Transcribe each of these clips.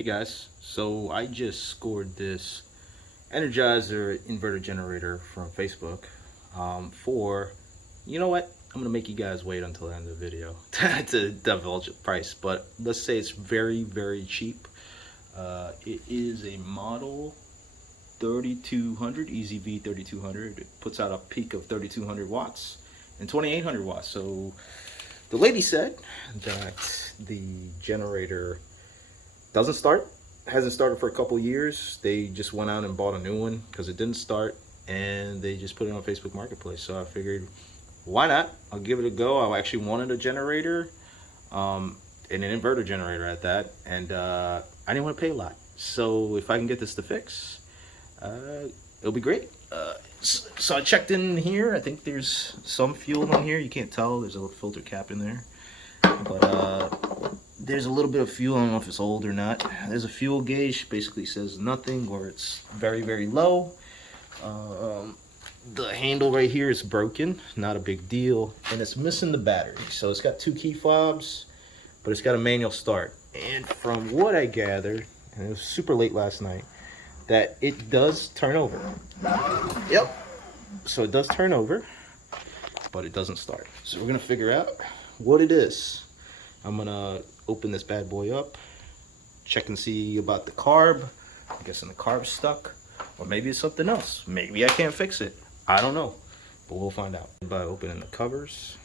Hey guys, so I just scored this Energizer inverter generator from Facebook for, you know what? I'm gonna make you guys wait until the end of the video to divulge the price, but let's say it's very, very cheap. It is a model 3200, EZV 3200. It puts out a peak of 3200 watts and 2800 watts. So the lady said that the generator doesn't start, hasn't started for a couple years. They just went out and bought a new one because it didn't start, and they just put it on Facebook Marketplace. So I figured, why not? I'll give it a go. I actually wanted a generator, and an inverter generator at that, and I didn't want to pay a lot. So if I can get this to fix, it'll be great. So I checked in here. I think there's some fuel in here. You can't tell. There's a little filter cap in there, but there's a little bit of fuel. I don't know if it's old or not. There's a fuel gauge, basically says nothing, or it's very, very low. The handle right here is broken, not a big deal, and it's missing the battery. So it's got two key fobs, but it's got a manual start. And from what I gathered, and it was super late last night, that it does turn over. Yep. So it does turn over, but it doesn't start. So we're gonna figure out what it is. I'm gonna open this bad boy up, check and see about the carb. I'm guessing the carb's stuck, or maybe it's something else. Maybe I can't fix it. I don't know, but we'll find out by opening the covers.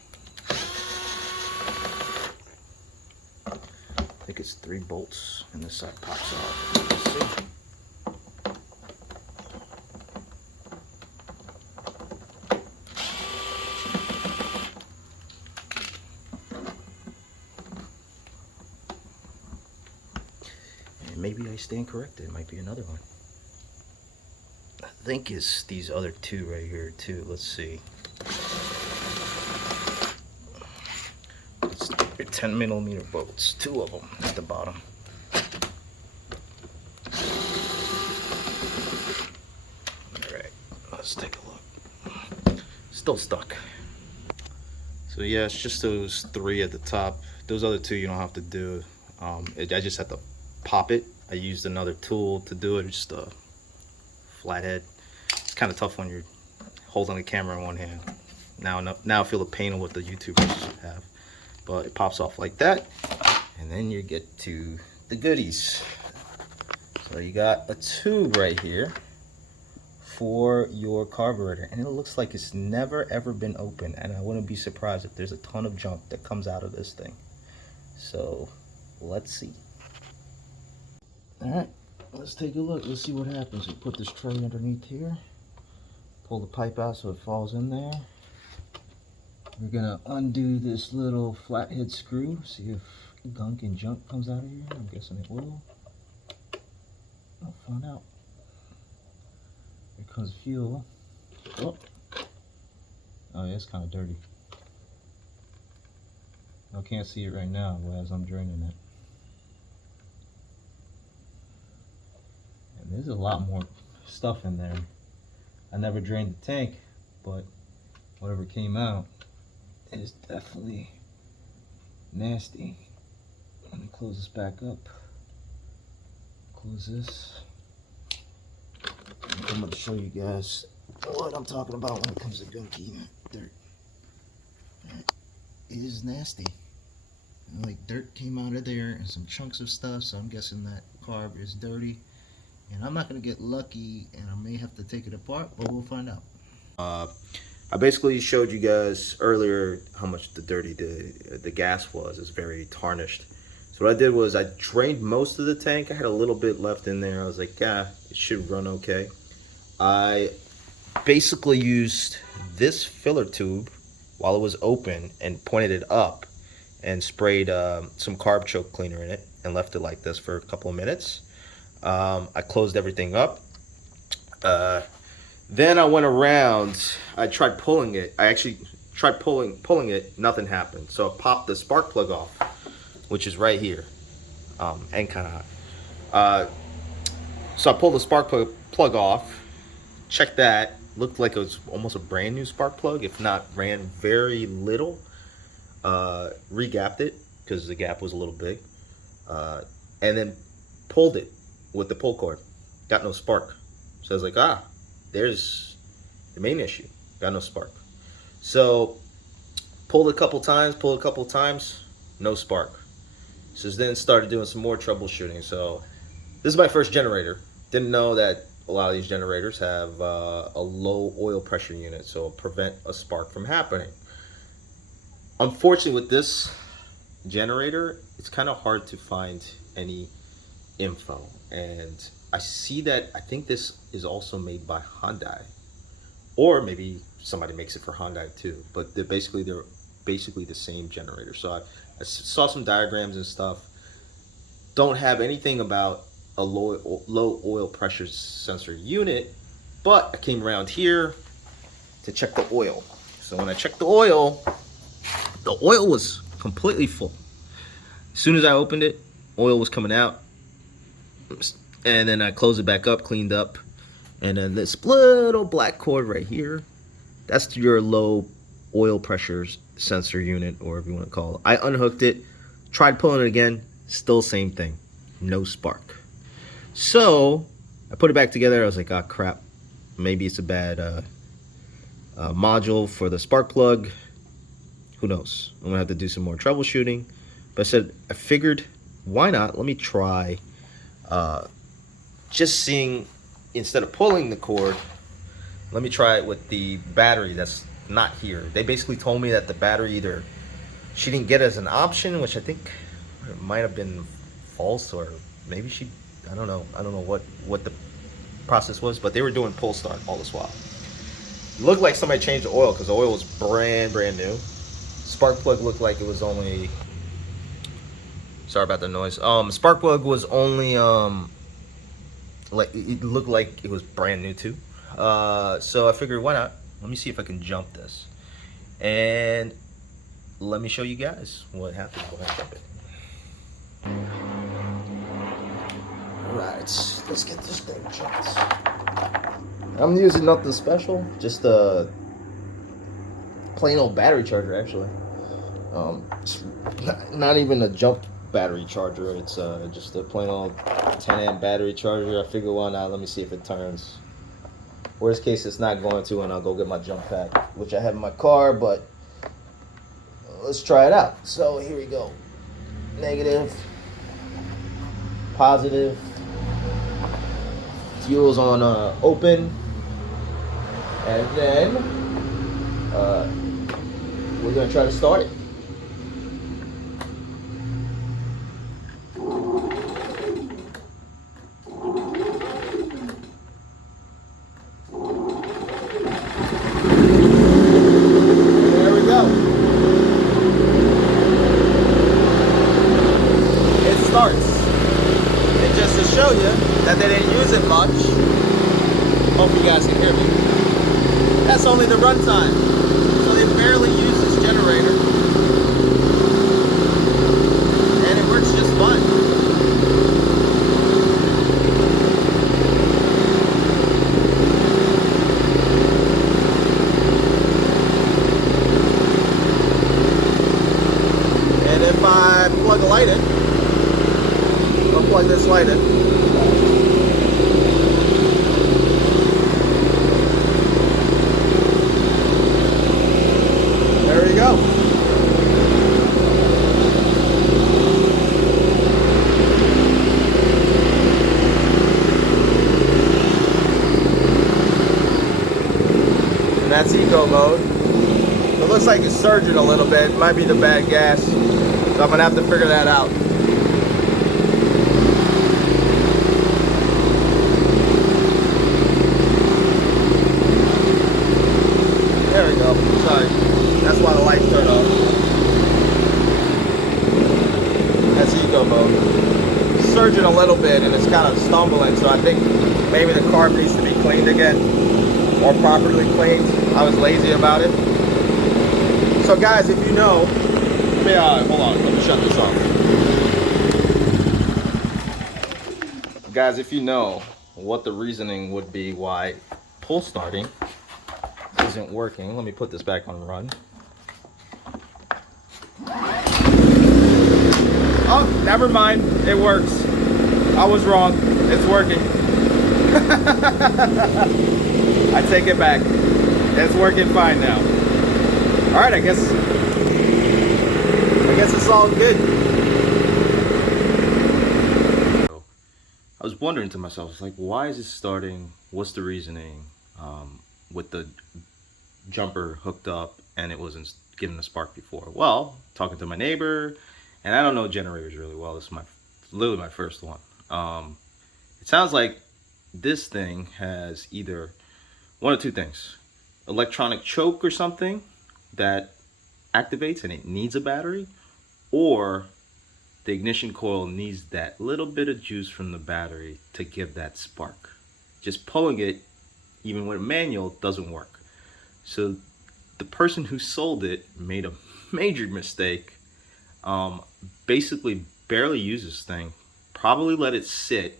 I think it's 3 bolts, and this side pops off. Let's see. Maybe I stand corrected. It might be another one. I think it's these other two right here too. Let's see. It's 10mm bolts. 2 of them at the bottom. Alright, let's take a look. Still stuck. So yeah, it's just those 3 at the top. Those other 2 you don't have to do. I just have to pop it. I used another tool to do it, just a flathead. It's kind of tough when you're holding the camera in one hand. Now I feel the pain of what the YouTubers have. But it pops off like that, and then you get to the goodies. So you got a tube right here for your carburetor, and it looks like it's never ever been opened, and I wouldn't be surprised if there's a ton of junk that comes out of this thing. So let's see. Alright, let's take a look. Let's see what happens. We put this tray underneath here. Pull the pipe out so it falls in there. We're gonna undo this little flathead screw. See if gunk and junk comes out of here. I'm guessing it will. I'll find out. Here comes fuel. Oh, yeah, it's kind of dirty. I can't see it right now as I'm draining it. There's a lot more stuff in there. I never drained the tank, but whatever came out is definitely nasty. Let me close this back up. Close this. I'm going to show you guys what I'm talking about when it comes to gunky dirt. It is nasty. Like dirt came out of there and some chunks of stuff, so I'm guessing that carb is dirty. And I'm not going to get lucky, and I may have to take it apart, but we'll find out. I basically showed you guys earlier how much the gas was. It's very tarnished. So what I did was I drained most of the tank. I had a little bit left in there. I was like, yeah, it should run okay. I basically used this filler tube while it was open and pointed it up and sprayed some carb choke cleaner in it and left it like this for a couple of minutes. I closed everything up. Then I went around. I tried pulling it. I actually tried pulling it. Nothing happened. So I popped the spark plug off, which is right here, and kind of hot. So I pulled the spark plug off. Checked that. Looked like it was almost a brand new spark plug, if not ran very little. Regapped it because the gap was a little big, and then pulled it with the pull cord, got no spark. So I was like, there's the main issue, got no spark. So pulled a couple times, no spark. So then started doing some more troubleshooting. So this is my first generator. Didn't know that a lot of these generators have a low oil pressure unit, so prevent a spark from happening. Unfortunately, with this generator, it's kind of hard to find any info. And I see that, I think this is also made by Hyundai, or maybe somebody makes it for Hyundai too, but they're basically the same generator. So I saw some diagrams and stuff. Don't have anything about a low oil pressure sensor unit, but I came around here to check the oil. So when I checked the oil was completely full. As soon as I opened it, oil was coming out. And then I closed it back up, cleaned up. And then this little black cord right here, that's your low oil pressure sensor unit, or if you want to call it. I unhooked it, tried pulling it again, still same thing, no spark. So I put it back together. I was like, oh crap, maybe it's a bad module for the spark plug. Who knows? I'm gonna have to do some more troubleshooting. But I figured, why not? Let me try just seeing, instead of pulling the cord, let me try it with the battery that's not here. They basically told me that the battery either she didn't get as an option, which I think it might have been false, or maybe I don't know what the process was, but they were doing pull start all this while. It looked like somebody changed the oil, because the oil was brand new. Spark plug looked like it was only, sorry about the noise. Spark plug was only like, it looked like it was brand new too. So I figured, why not? Let me see if I can jump this, and let me show you guys what happened. Go ahead and jump it. All right, let's get this thing jumped. I'm using nothing special, just a plain old battery charger, actually. It's not even a jump battery charger. It's just a plain old 10 amp battery charger. I figure, why not? Let me see if it turns. Worst case, it's not going to, and I'll go get my jump pack, which I have in my car, but let's try it out. So here we go. Negative, positive. Fuel's on open, and then we're gonna try to start it. Show you that they didn't use it much. Hope you guys can hear me. That's only the runtime, so they barely use this generator, and it works just fine. And if I plug a light in, I'll plug this light in. There you go. And that's eco mode. It looks like it's surging a little bit. It might be the bad gas. So I'm gonna have to figure that out. There we go. Sorry. That's why the lights turned off. That's eco mode. Surging a little bit, and it's kind of stumbling, so I think maybe the carb needs to be cleaned again, or properly cleaned. I was lazy about it. So guys, if you know, hold on, let me shut this off. Guys, if you know what the reasoning would be why pull starting isn't working, let me put this back on run. Oh, never mind, it works. I was wrong. It's working. I take it back. It's working fine now. All right, I guess it's all good. I was wondering to myself, it's like, why is it starting? What's the reasoning with the jumper hooked up and it wasn't getting a spark before? Well, talking to my neighbor, and I don't know generators really well. This is literally my first one. It sounds like this thing has either one of two things: electronic choke or something that activates and it needs a battery, or the ignition coil needs that little bit of juice from the battery to give that spark. Just pulling it, even with a manual, doesn't work. So the person who sold it made a major mistake. Basically barely used this thing, probably let it sit,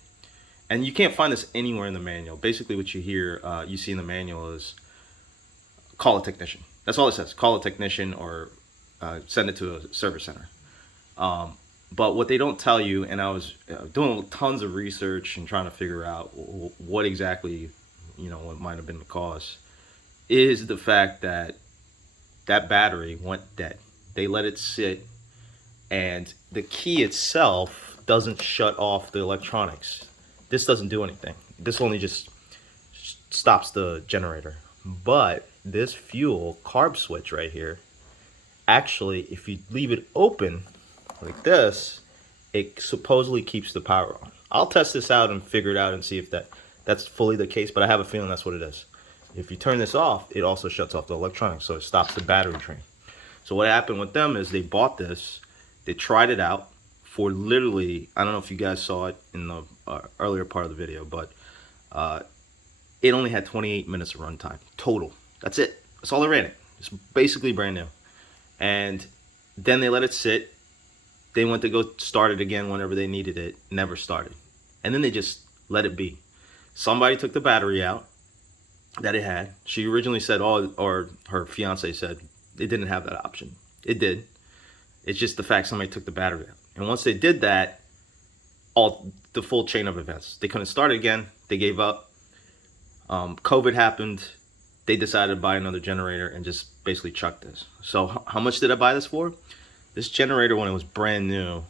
and you can't find this anywhere in the manual. Basically what you see in the manual is call a technician. That's all it says: call a technician, or send it to a service center. But what they don't tell you, and I was doing tons of research and trying to figure out what exactly, what might have been the cause, is the fact that that battery went dead. They let it sit, and the key itself doesn't shut off the electronics. This doesn't do anything. This only just stops the generator. But this fuel carb switch right here, actually, if you leave it open like this, it supposedly keeps the power on. I'll test this out and figure it out and see if that's fully the case, but I have a feeling that's what it is. If you turn this off, it also shuts off the electronics, so it stops the battery drain. So what happened with them is they bought this, they tried it out for literally, I don't know if you guys saw it in the earlier part of the video, but it only had 28 minutes of runtime total. That's it. That's all they ran it. It's basically brand new. And then they let it sit. They went to go start it again whenever they needed it. Never started. And then they just let it be. Somebody took the battery out that it had. She originally said, or her fiance said, it didn't have that option. It did. It's just the fact somebody took the battery out. And once they did that, the full chain of events. They couldn't start it again. They gave up. COVID happened. They decided to buy another generator and just basically chuck this. So how much did I buy this for? This generator, when it was brand new,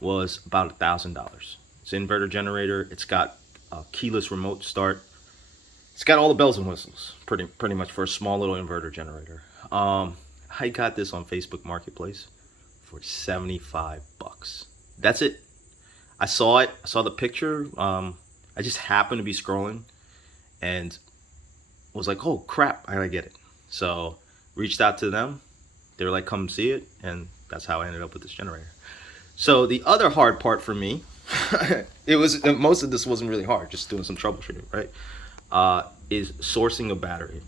was about $1,000. It's an inverter generator. It's got a keyless remote start. It's got all the bells and whistles, pretty much, for a small little inverter generator. I got this on Facebook Marketplace for 75 bucks. That's it. I saw it. I saw the picture. I just happened to be scrolling and was like, oh crap, I gotta get it. So reached out to them. They were like, come see it, and that's how I ended up with this generator. So the other hard part for me, most of this wasn't really hard, just doing some troubleshooting, right? Is sourcing a battery.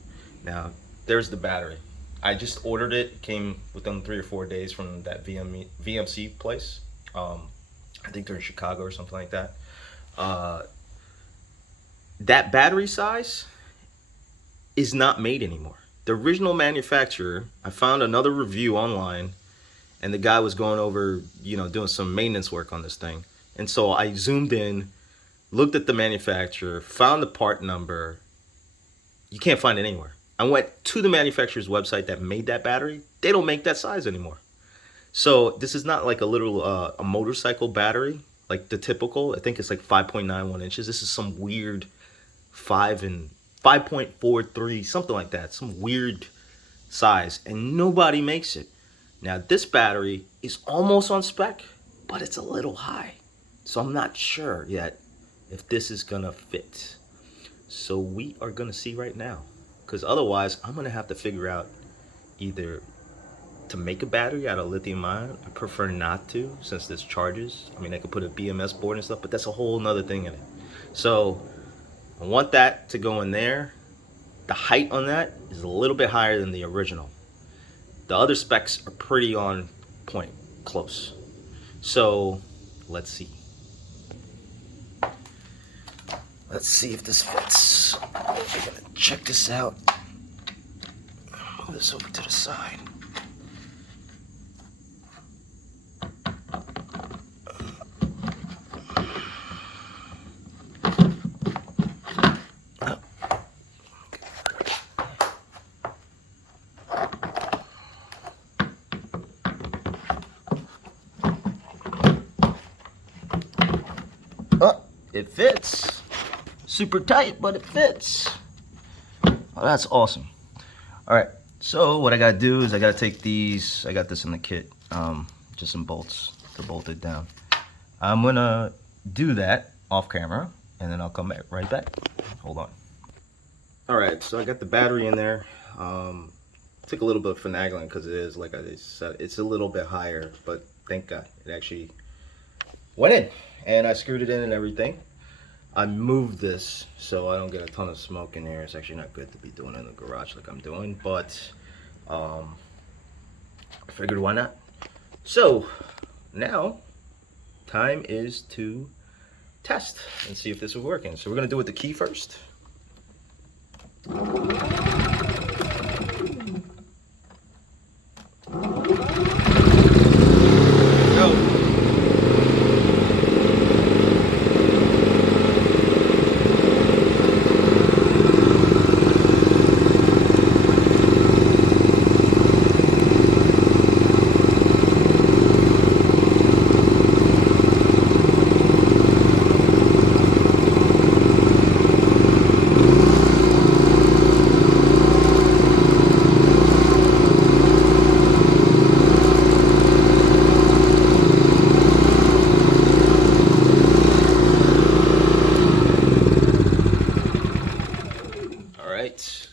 Now, there's the battery. I just ordered it. It came within 3 or 4 days from that VMC place. I think they're in Chicago or something like that. That battery size is not made anymore. The original manufacturer, I found another review online, and the guy was going over, doing some maintenance work on this thing. And so I zoomed in, looked at the manufacturer, found the part number. You can't find it anywhere. I went to the manufacturer's website that made that battery. They don't make that size anymore. So this is not like a little a motorcycle battery, like the typical. I think it's like 5.91 inches. This is some weird 5.43, something like that. Some weird size, and nobody makes it. Now this battery is almost on spec, but it's a little high. So I'm not sure yet if this is gonna fit. So we are gonna see right now, because otherwise I'm gonna have to figure out either to make a battery out of lithium ion. I prefer not to, since this charges. I mean, I could put a BMS board and stuff, but that's a whole nother thing in it. So I want that to go in there. The height on that is a little bit higher than the original. The other specs are pretty on point, close. So let's see. Let's see if this fits. I'm gonna check this out. Move this over to the side. Oh, it fits. Super tight, but it fits. Oh, that's awesome. All right, so what I gotta do is I gotta take these, I got this in the kit, just some bolts to bolt it down. I'm gonna do that off camera, and then I'll come back right back. Hold on. All right, so I got the battery in there. Took a little bit of finagling because it is, like I said, it's a little bit higher, but thank God it actually went in, and I screwed it in and everything. I moved this so I don't get a ton of smoke in here. It's actually not good to be doing it in the garage like I'm doing, but I figured why not. So now time is to test and see if this is working. So we're gonna do it with the key first.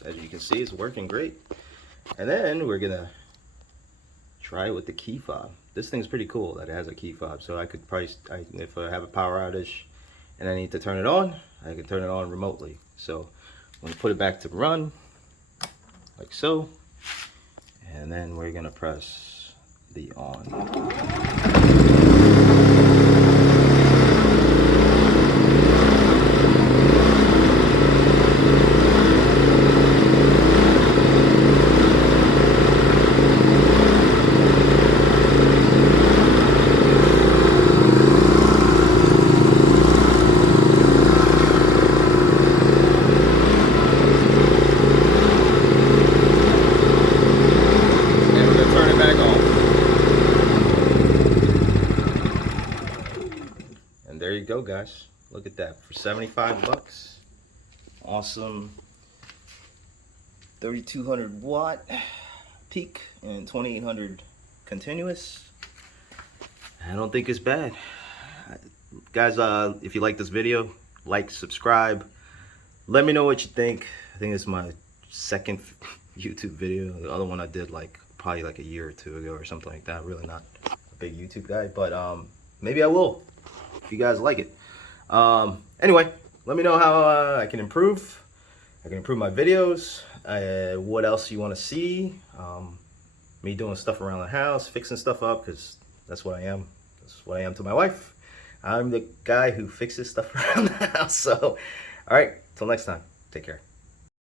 As you can see, it's working great. And then we're gonna try it with the key fob. This thing's pretty cool that it has a key fob, so I could probably, if I have a power outage and I need to turn it on, I can turn it on remotely. So I'm gonna put it back to run, like so, and then we're gonna press the on. And there you go, guys. Look at that, for 75 bucks. Awesome 3200 watt peak and 2800 continuous. I don't think it's bad. Guys, if you like this video, like, subscribe. Let me know what you think. I think it's my second YouTube video. The other one I did probably like a year or two ago or something like that. Really not a big YouTube guy, but maybe I will if you guys like it. Anyway, let me know how I can improve. I can improve my videos. What else you want to see? Me doing stuff around the house, fixing stuff up, because that's what I am. That's what I am to my wife. I'm the guy who fixes stuff around the house. So, all right, till next time, take care.